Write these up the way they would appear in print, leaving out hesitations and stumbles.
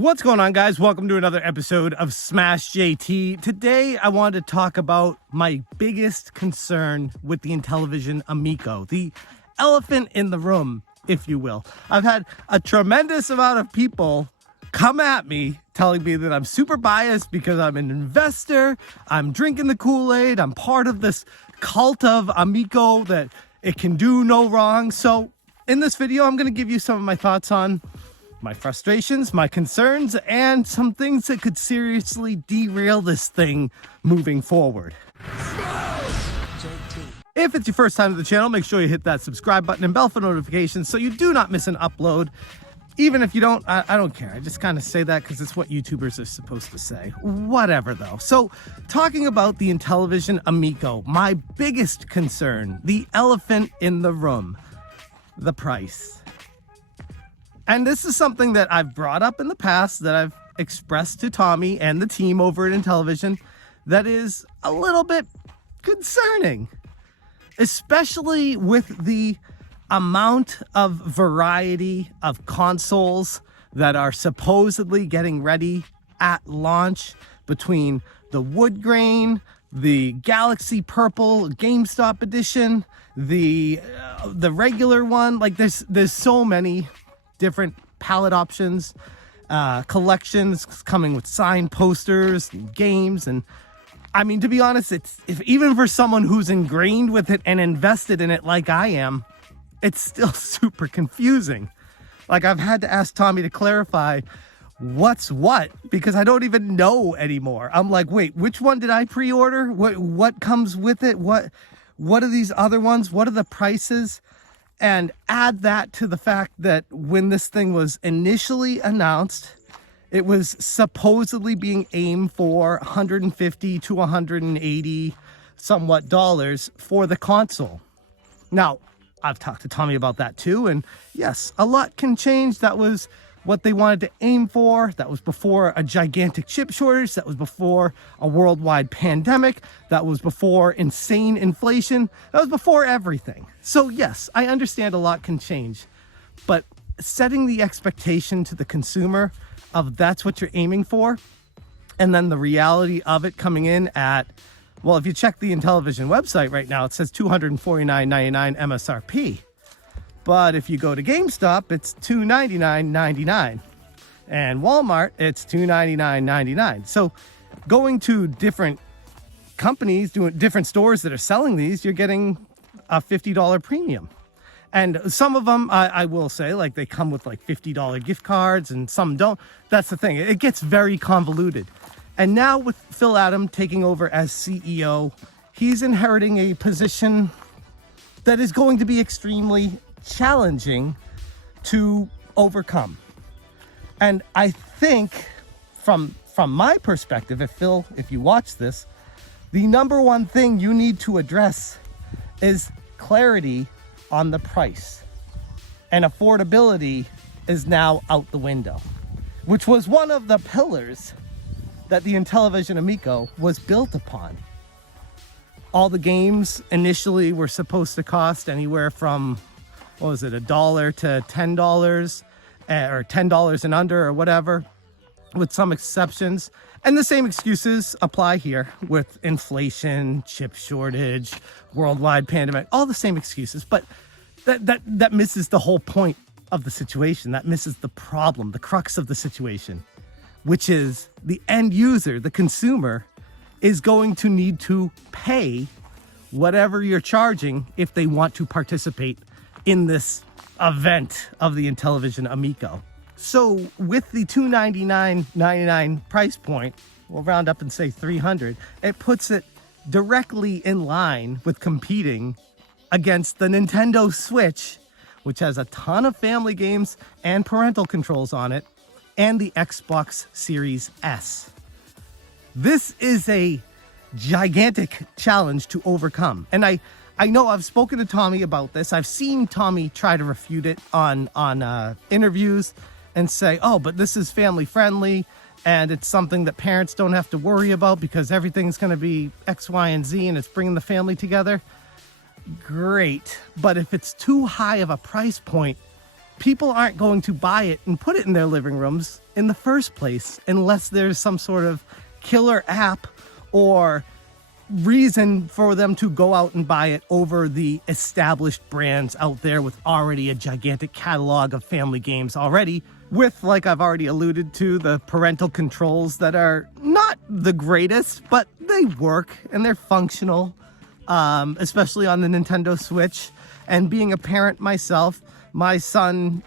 What's going on, guys? Welcome to another episode of Smash JT. Today, I wanted to talk about my biggest concern with the Intellivision Amico, the elephant in the room, if you will. I've had a tremendous amount of people come at me telling me that I'm super biased because I'm an investor, I'm drinking the Kool-Aid, I'm part of this cult of Amico, that it can do no wrong. So in this video, I'm going to give you some of my thoughts on my frustrations, my concerns, and some things that could seriously derail this thing moving forward. If it's your first time to the channel, make sure you hit that subscribe button and bell for notifications so you do not miss an upload. Even if you don't, I don't care. I just kind of say that because it's what YouTubers are supposed to say. Whatever, though. So, talking about the Intellivision Amico, my biggest concern, the elephant in the room, the price. And this is something that I've brought up in the past, that I've expressed to Tommy and the team over at Intellivision, that is a little bit concerning, especially with the amount of variety of consoles that are supposedly getting ready at launch, between the wood grain, the Galaxy Purple GameStop edition, the regular one. Like there's so many different palette options, collections coming with signed posters and games. And I mean, to be honest, if even for someone who's ingrained with it and invested in it like I am, it's still super confusing. Like, I've had to ask Tommy to clarify what's what, because I don't even know anymore. I'm like, wait, which one did I pre-order? What comes with it? What are these other ones? What are the prices? And add that to the fact that when this thing was initially announced, it was supposedly being aimed for $150 to $180 somewhat dollars for the console. Now, I've talked to Tommy about that too, and yes, a lot can change. That was what they wanted to aim for. That was before a gigantic chip shortage. That was before a worldwide pandemic. That was before insane inflation. That was before everything. So yes, I understand a lot can change, but setting the expectation to the consumer of that's what you're aiming for, and then the reality of it coming in at, well, if you check the Intellivision website right now, it says $249.99 MSRP. But if you go to GameStop, it's $299.99. And Walmart, it's $299.99. So going to different companies, doing different stores that are selling these, you're getting a $50 premium. And some of them, I will say, like, they come with like $50 gift cards, and some don't. That's the thing. It gets very convoluted. And now with Phil Adam taking over as CEO, he's inheriting a position that is going to be extremely challenging to overcome. And I think from my perspective, if you watch this, the number one thing you need to address is clarity on the price. And affordability is now out the window, which was one of the pillars that the Intellivision Amico was built upon. All the games initially were supposed to cost anywhere from, what was it, $1 to $10, or $10 and under, or whatever, with some exceptions. And the same excuses apply here with inflation, chip shortage, worldwide pandemic, all the same excuses. But that misses the whole point of the situation. That misses the problem, the crux of the situation, which is the end user, the consumer, is going to need to pay whatever you're charging if they want to participate in this event of the Intellivision Amico. So with the $299.99 price point, we'll round up and say $300, it puts it directly in line with competing against the Nintendo Switch, which has a ton of family games and parental controls on it, and the Xbox Series S. This is a gigantic challenge to overcome. And I know I've spoken to Tommy about this. I've seen Tommy try to refute it on interviews and say, oh, but this is family friendly and it's something that parents don't have to worry about because everything's going to be X, Y, and Z and it's bringing the family together. Great. But if it's too high of a price point, people aren't going to buy it and put it in their living rooms in the first place unless there's some sort of killer app or reason for them to go out and buy it over the established brands out there with already a gigantic catalog of family games already, with, like I've already alluded to, the parental controls that are not the greatest, but they work and they're functional, especially on the Nintendo Switch. And being a parent myself, my son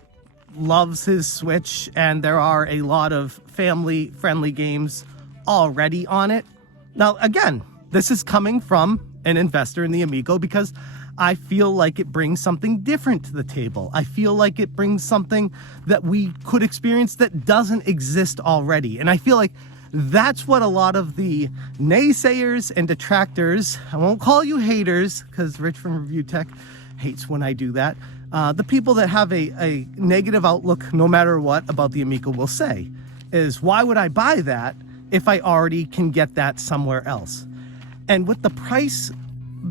loves his Switch, and there are a lot of family-friendly games already on it. Now, again, this is coming from an investor in the Amico because I feel like it brings something different to the table. I feel like it brings something that we could experience that doesn't exist already. And I feel like that's what a lot of the naysayers and detractors, I won't call you haters because Rich from Review Tech hates when I do that. The people that have a negative outlook no matter what about the Amico will say is, why would I buy that if I already can get that somewhere else? And with the price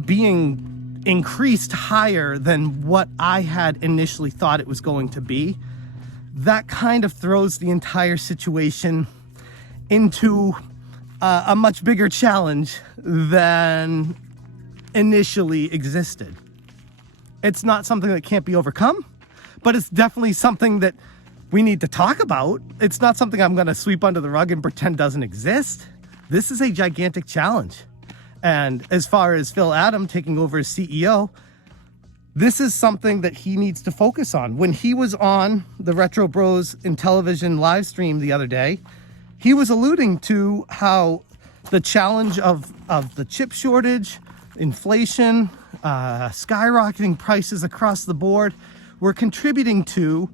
being increased higher than what I had initially thought it was going to be, that kind of throws the entire situation into a much bigger challenge than initially existed. It's not something that can't be overcome, but it's definitely something that we need to talk about. It's not something I'm going to sweep under the rug and pretend doesn't exist. This is a gigantic challenge. And as far as Phil Adam taking over as CEO, this is something that he needs to focus on. When he was on the Retro Bros Intellivision live stream the other day, he was alluding to how the challenge of the chip shortage, inflation, skyrocketing prices across the board were contributing to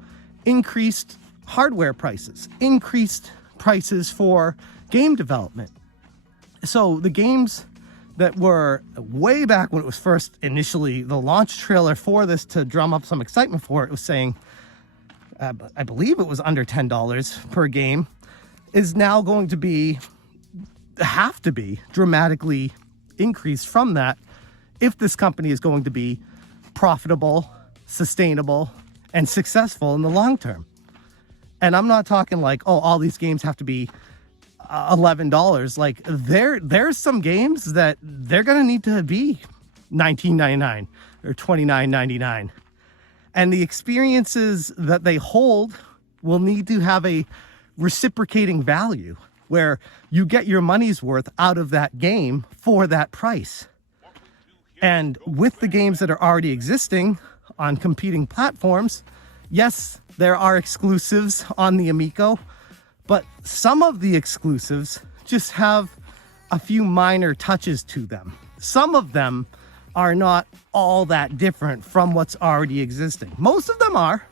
increased hardware prices, increased prices for game development. So the games that were way back when it was first initially the launch trailer for this to drum up some excitement for it was saying, I believe it was under $10 per game, is now going to have to be dramatically increased from that if this company is going to be profitable, sustainable, and successful in the long term. And I'm not talking like, oh, all these games have to be $11. Like there's some games that they're going to need to be $19.99 or $29.99. And the experiences that they hold will need to have a reciprocating value where you get your money's worth out of that game for that price. And with the games that are already existing on competing platforms, yes, there are exclusives on the Amico, but some of the exclusives just have a few minor touches to them. Some of them are not all that different from what's already existing. Most of them are,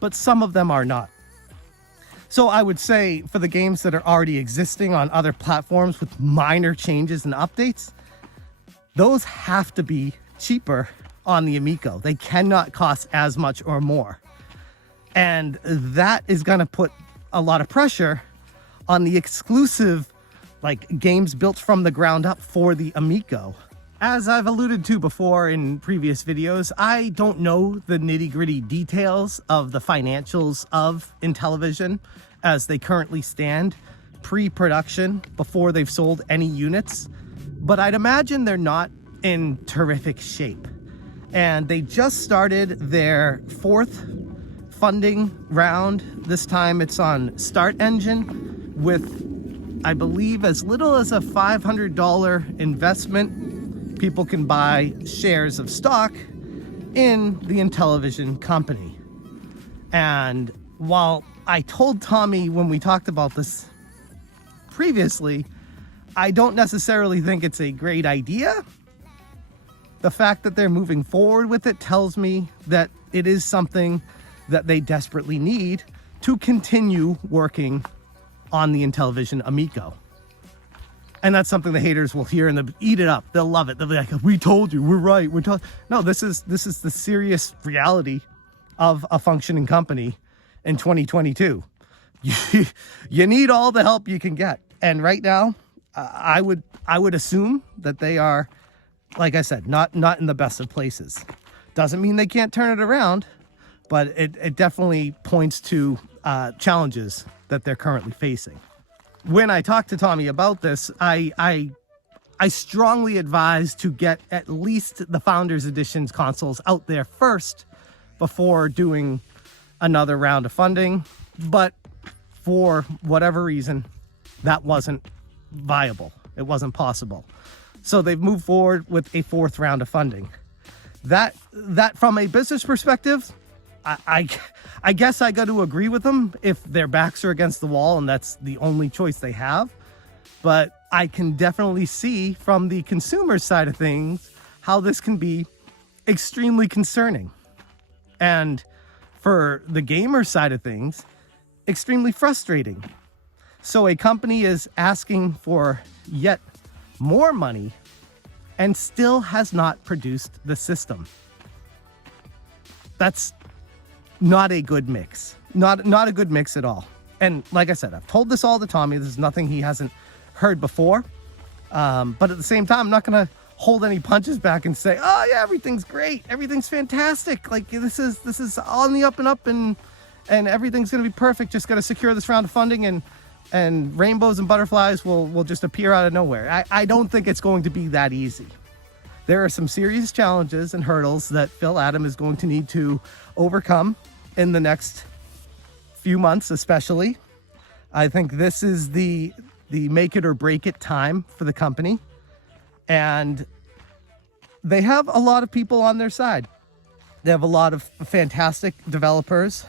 but some of them are not. So I would say for the games that are already existing on other platforms with minor changes and updates, those have to be cheaper on the Amico. They cannot cost as much or more. And that is going to put a lot of pressure on the exclusive games built from the ground up for the Amico. As I've alluded to before in previous videos, I don't know the nitty-gritty details of the financials of Intellivision as they currently stand pre-production before they've sold any units, but I'd imagine they're not in terrific shape. And they just started their fourth funding round. This time it's on Start Engine with, I believe, as little as a $500 investment. People can buy shares of stock in the Intellivision company. And while I told Tommy when we talked about this previously, I don't necessarily think it's a great idea, the fact that they're moving forward with it tells me that it is something that they desperately need to continue working on the Intellivision Amico. And that's something the haters will hear and they'll eat it up. They'll love it. They'll be like, we told you, we're right. No, this is the serious reality of a functioning company in 2022. You need all the help you can get. And right now, I would assume that they are, like I said, not in the best of places. Doesn't mean they can't turn it around, but it definitely points to challenges that they're currently facing. When I talked to Tommy about this, I strongly advise to get at least the Founders Editions consoles out there first before doing another round of funding. But for whatever reason, that wasn't viable. It wasn't possible. So they've moved forward with a 4th round of funding. That from a business perspective, I guess I got to agree with them if their backs are against the wall and that's the only choice they have. But I can definitely see from the consumer side of things how this can be extremely concerning. And for the gamer side of things, extremely frustrating. So a company is asking for yet more money and still has not produced the system. That's not a good mix. Not a good mix at all. And like I said, I've told this all to Tommy. This is nothing he hasn't heard before. But at the same time, I'm not going to hold any punches back and say, oh yeah, everything's great. Everything's fantastic. Like this is on the up and up and everything's going to be perfect. Just got to secure this round of funding and rainbows and butterflies will just appear out of nowhere. I don't think it's going to be that easy. There are some serious challenges and hurdles that Phil Adam is going to need to overcome in the next few months, especially. I think this is the make it or break it time for the company. And they have a lot of people on their side. They have a lot of fantastic developers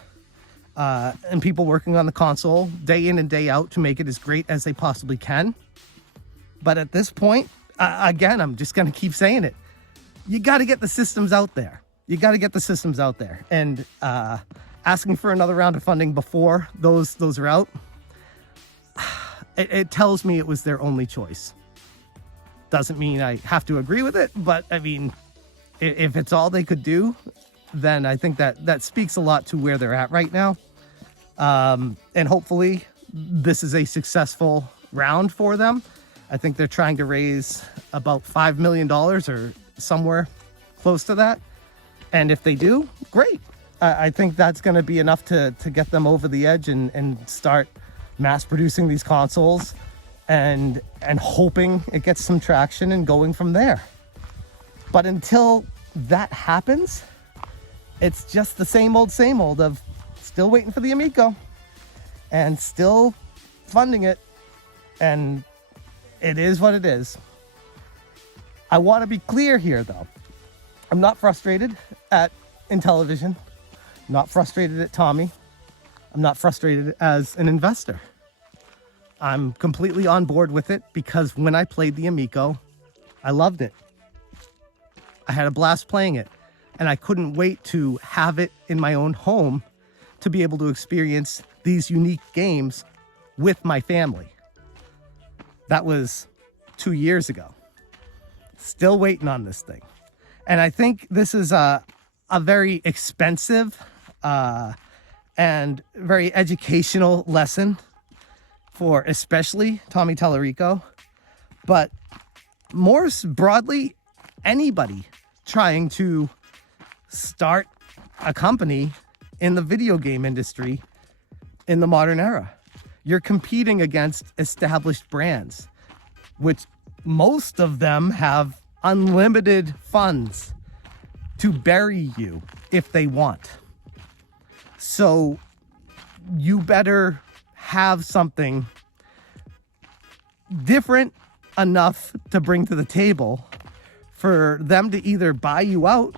and people working on the console day in and day out to make it as great as they possibly can. But at this point, again, I'm just going to keep saying it. You got to get the systems out there. You got to get the systems out there. And asking for another round of funding before those are out, it tells me it was their only choice. Doesn't mean I have to agree with it, but I mean, if it's all they could do, then I think that speaks a lot to where they're at right now. And hopefully this is a successful round for them. I think they're trying to raise about $5 million or somewhere close to that. And if they do, great. I think that's going to be enough to get them over the edge and start mass producing these consoles and hoping it gets some traction and going from there. But until that happens, it's just the same old of still waiting for the Amico and still funding it. And it is what it is. I want to be clear here, though. I'm not frustrated at Intellivision. I'm not frustrated at Tommy. I'm not frustrated as an investor. I'm completely on board with it because when I played the Amico, I loved it. I had a blast playing it, and I couldn't wait to have it in my own home to be able to experience these unique games with my family. That was 2 years ago. Still waiting on this thing. And I think this is a very expensive and very educational lesson for especially Tommy Tallarico, but more broadly, anybody trying to start a company in the video game industry in the modern era. You're competing against established brands, which most of them have unlimited funds to bury you if they want. So you better have something different enough to bring to the table for them to either buy you out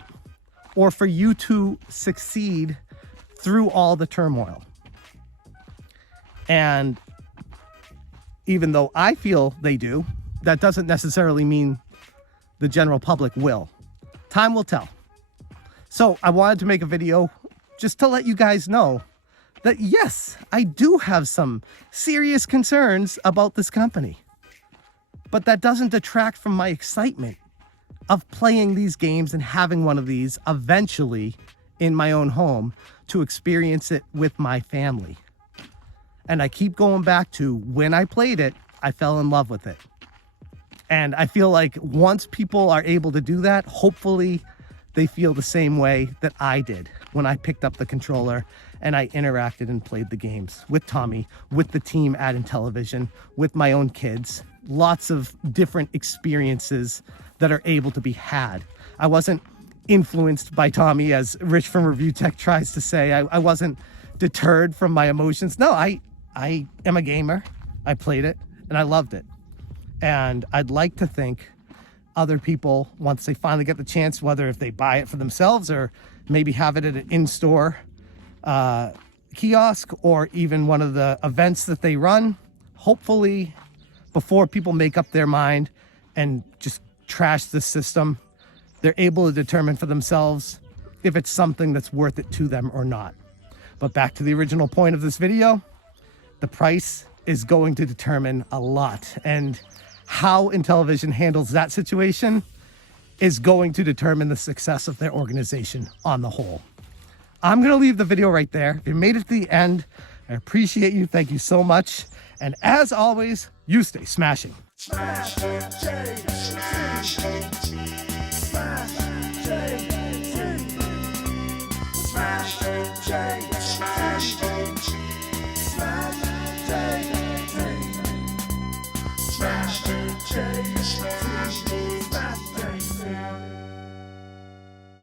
or for you to succeed through all the turmoil. And even though I feel they do, that doesn't necessarily mean the general public will. Time will tell. So I wanted to make a video just to let you guys know that yes, I do have some serious concerns about this company. But that doesn't detract from my excitement of playing these games and having one of these eventually in my own home to experience it with my family. And I keep going back to when I played it, I fell in love with it. And I feel like once people are able to do that, hopefully they feel the same way that I did when I picked up the controller and I interacted and played the games with Tommy, with the team at Intellivision, with my own kids. Lots of different experiences that are able to be had. I wasn't influenced by Tommy, as Rich from Review Tech tries to say. I wasn't deterred from my emotions. No, I am a gamer. I played it and I loved it. And I'd like to think other people, once they finally get the chance, whether if they buy it for themselves or maybe have it at an in-store kiosk or even one of the events that they run, hopefully before people make up their mind and just trash the system, they're able to determine for themselves if it's something that's worth it to them or not. But back to the original point of this video, the price is going to determine a lot, and how Intellivision handles that situation is going to determine the success of their organization on the whole. I'm going to leave the video right there. If you made it to the end, I appreciate you. Thank you so much. And as always, you stay smashing. Smash J. Smash J. Smash J. Smash J. Smash J. Smash J.